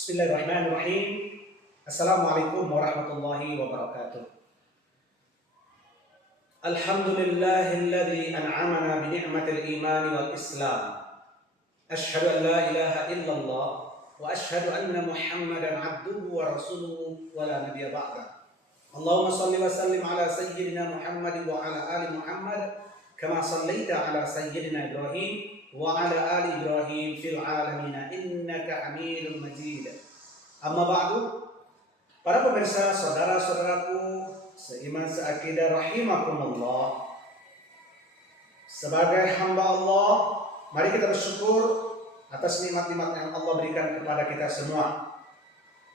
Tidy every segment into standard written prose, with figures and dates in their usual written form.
Bismillahirrahmanirrahim. Assalamualaikum warahmatullahi wabarakatuh. Alhamdulillahilladzi an'amana bi ni'matil iman wal islam. Asyhadu an la ilaha illallah wa asyhadu anna Muhammadan abduhu wa rasuluhu wa la nabiyya ba'da. Allahumma shalli wa sallim ala sayyidina Muhammad wa ala ali Muhammad kama shallaita ala sayyidina Ibrahim wa ala ali Ibrahim fil alamin innaka Hamidum Majid. Amma ba'du. Para pemirsa, saudara-saudaraku seiman seakidah rahimakumullah. Sebagai hamba Allah, mari kita bersyukur atas nikmat-nikmat yang Allah berikan kepada kita semua.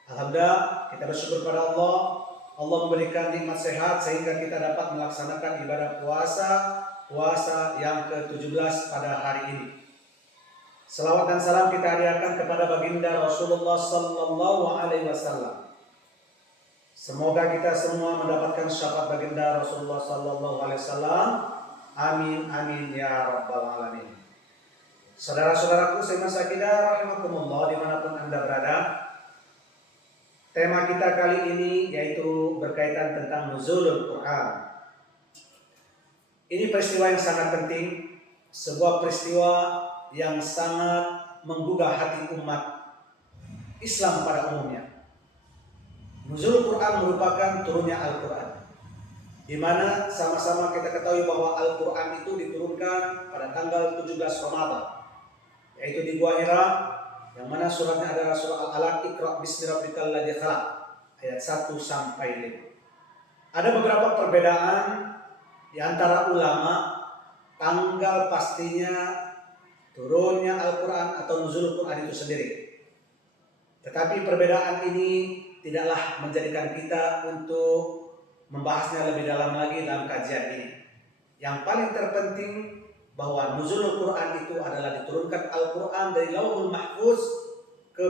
Alhamdulillah, kita bersyukur kepada Allah. Allah memberikan nikmat sehat sehingga kita dapat melaksanakan ibadah puasa yang ke-17 pada hari ini. Salawat dan salam kita hadiahkan kepada baginda Rasulullah sallallahu alaihi wasallam. Semoga kita semua mendapatkan syafaat baginda Rasulullah sallallahu alaihi wasallam. Amin amin ya rabbal alamin. Saudara-saudaraku seiman sakidah rahimakumullah dimanapun Anda berada. Tema kita kali ini yaitu berkaitan tentang nuzulul Quran. Ini peristiwa yang sangat penting, sebuah peristiwa yang sangat menggugah hati umat Islam pada umumnya. Nuzulul Quran merupakan turunnya Al-Quran, di mana sama-sama kita ketahui bahwa Al-Quran itu diturunkan pada tanggal 17 Ramadan, yaitu di Gua Hira, yang mana suratnya adalah surah Al-Alaq, Iqra bismi rabbikal ladzi khalaq, ayat 1 sampai 5. Ada beberapa perbedaan di antara ulama tanggal pastinya turunnya Al-Quran atau nuzul Quran itu sendiri. Tetapi perbedaan ini tidaklah menjadikan kita untuk membahasnya lebih dalam lagi dalam kajian ini. Yang paling terpenting bahwa nuzul Quran itu adalah diturunkan Al-Quran dari Lauhul Mahfuz ke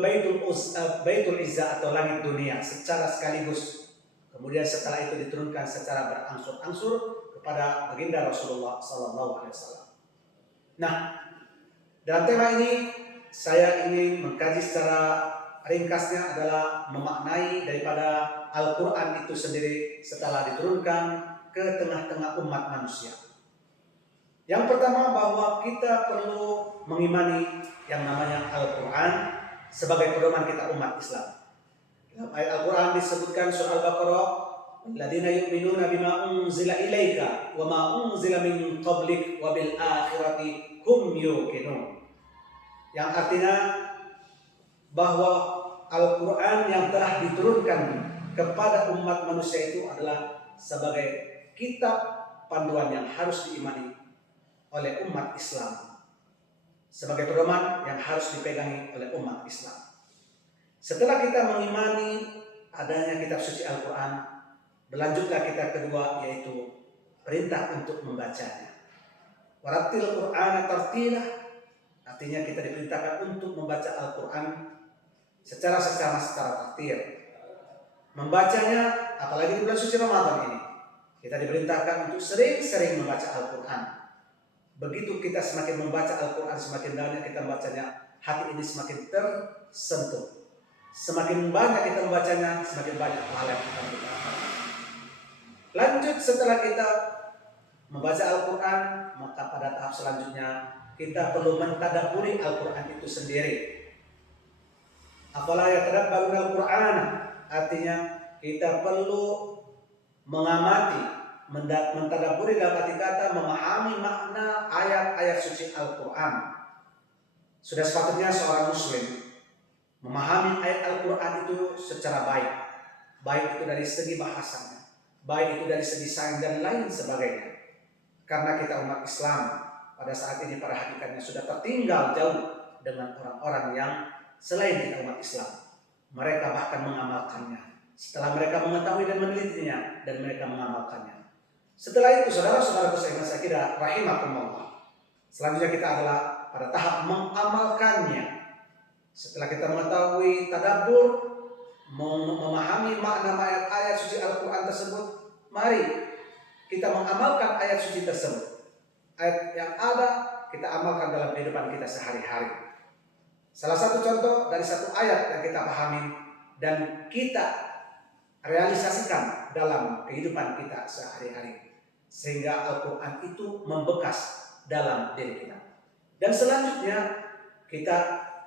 Baitul Izzah atau langit dunia secara sekaligus. Kemudian setelah itu diturunkan secara berangsur-angsur kepada baginda Rasulullah sallallahu alaihi wasallam. Nah, dalam tema ini saya ingin mengkaji secara ringkasnya adalah memaknai daripada Al-Quran itu sendiri setelah diturunkan ke tengah-tengah umat manusia. Yang pertama, bahwa kita perlu mengimani yang namanya Al-Quran sebagai pedoman kita umat Islam. Dalam ayat Al-Quran disebutkan surah Al-Baqarah, "Alladzina yu'minuna bima unzila ilaika wa ma unzila min qablik wa bil akhirati hum yuqinun." Yang artinya bahwa Al-Quran yang telah diturunkan kepada umat manusia itu adalah sebagai kitab panduan yang harus diimani oleh umat Islam, sebagai pedoman yang harus dipegangi oleh umat Islam. Setelah kita mengimani adanya kitab suci Al-Quran, berlanjutlah kita kedua, yaitu perintah untuk membacanya. Warattil Qur'ana tartila, artinya kita diperintahkan untuk membaca Al-Quran secara tartil. Membacanya, apalagi di bulan suci Ramadan ini, kita diperintahkan untuk sering-sering membaca Al-Quran. Begitu kita semakin membaca Al-Quran, semakin banyak kita membacanya, hati ini semakin tersentuh. Semakin banyak kita membacanya, semakin banyak pahala yang akan kita dapat. Lanjut, setelah kita membaca Al-Quran, maka pada tahap selanjutnya kita perlu mentadabburi Al-Quran itu sendiri. Afala yatadabbaruna Al-Quran, artinya kita perlu mengamati, mentadabburi dalam arti kata memahami makna ayat-ayat suci Al-Quran. Sudah sepatutnya seorang muslim memahami ayat Al-Quran itu secara baik. Baik itu dari segi bahasanya, baik itu dari segi sains dan lain sebagainya. Karena kita umat Islam pada saat ini pada hakikatnya sudah tertinggal jauh dengan orang-orang yang selain kita umat Islam. Mereka bahkan mengamalkannya setelah mereka mengetahui dan menelitinya, dan mereka mengamalkannya. Setelah itu, saudara-saudaraku seiman sakidah rahimakumullah, selanjutnya kita adalah pada tahap mengamalkannya. Setelah kita mengetahui tadabbur, memahami makna ayat-ayat suci Al-Quran tersebut, mari kita mengamalkan ayat suci tersebut. Ayat yang ada kita amalkan dalam kehidupan kita sehari-hari. Salah satu contoh dari satu ayat yang kita pahami dan kita realisasikan dalam kehidupan kita sehari-hari, sehingga Al-Quran itu membekas dalam diri kita. Dan selanjutnya kita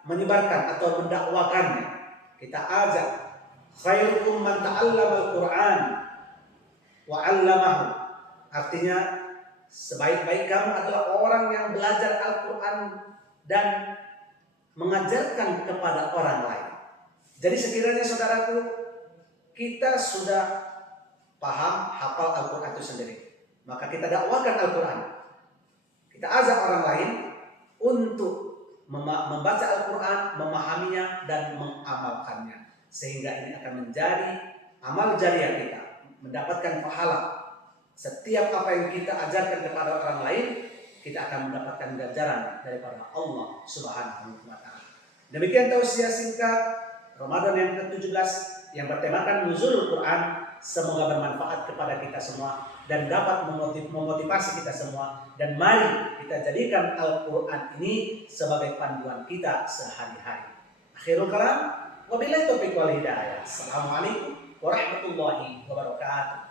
menyebarkan atau mendakwakannya. Kita ajak, khairukum man ta'allama al-Quran wa 'allamahu. Artinya sebaik-baik kamu adalah orang yang belajar Al-Quran dan mengajarkan kepada orang lain. Jadi sekiranya saudaraku, kita sudah paham, hafal Al-Quran itu sendiri, maka kita dakwakan Al-Quran. Kita ajak orang lain untuk membaca Al-Quran, memahaminya dan mengamalkannya, sehingga ini akan menjadi amal jariah kita, mendapatkan pahala. Setiap apa yang kita ajarkan kepada orang lain, kita akan mendapatkan ganjaran daripada Allah Subhanahu wa Ta'ala. Demikian tausiah singkat Ramadan yang ke-17 yang bertemakan nuzulul Quran. Semoga bermanfaat kepada kita semua dan dapat memotivasi kita semua, dan mari kita jadikan Al-Quran ini sebagai panduan kita sehari-hari. Akhirul kalam, wabillahi taufiq wal hidayah. Assalamualaikum warahmatullahi wabarakatuh.